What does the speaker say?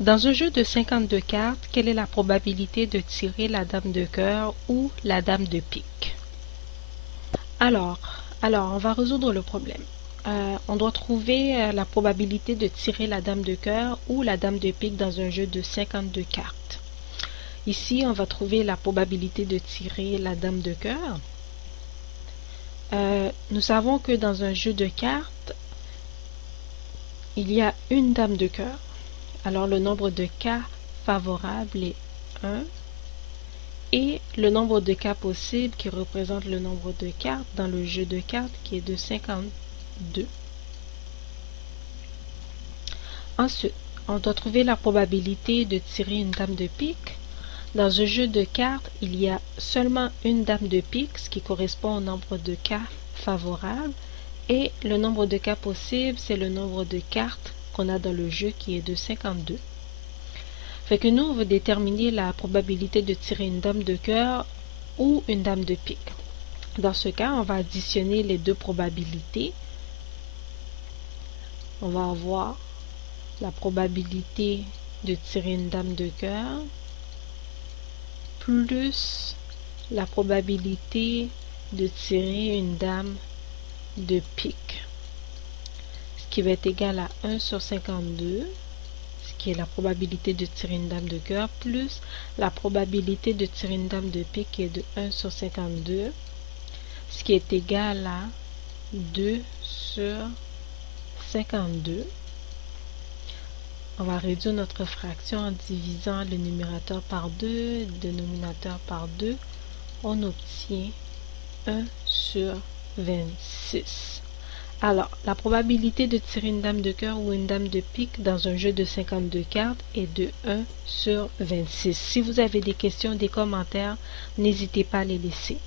Dans un jeu de 52 cartes, quelle est la probabilité de tirer la dame de cœur ou la dame de pique? Alors, on va résoudre le problème. On doit trouver la probabilité de tirer la dame de cœur ou la dame de pique dans un jeu de 52 cartes. Ici, on va trouver la probabilité de tirer la dame de cœur. Nous savons que dans un jeu de cartes, il y a une dame de cœur. Alors, le nombre de cas favorables est 1. Et le nombre de cas possibles qui représente le nombre de cartes dans le jeu de cartes qui est de 52. Ensuite, on doit trouver la probabilité de tirer une dame de pique. Dans un jeu de cartes, il y a seulement une dame de pique, ce qui correspond au nombre de cas favorables. Et le nombre de cas possibles, c'est le nombre de cartes qu'on a dans le jeu qui est de 52. Fait que nous, on veut déterminer la probabilité de tirer une dame de cœur ou une dame de pique. Dans ce cas, on va additionner les deux probabilités. On va avoir la probabilité de tirer une dame de cœur plus la probabilité de tirer une dame de pique, ce qui va être égal à 1 sur 52, ce qui est la probabilité de tirer une dame de cœur, plus la probabilité de tirer une dame de pique qui est de 1 sur 52, ce qui est égal à 2 sur 52. On va réduire notre fraction en divisant le numérateur par 2, le dénominateur par 2. On obtient 1 sur 26. Alors, la probabilité de tirer une dame de cœur ou une dame de pique dans un jeu de 52 cartes est de 1 sur 26. Si vous avez des questions, des commentaires, n'hésitez pas à les laisser.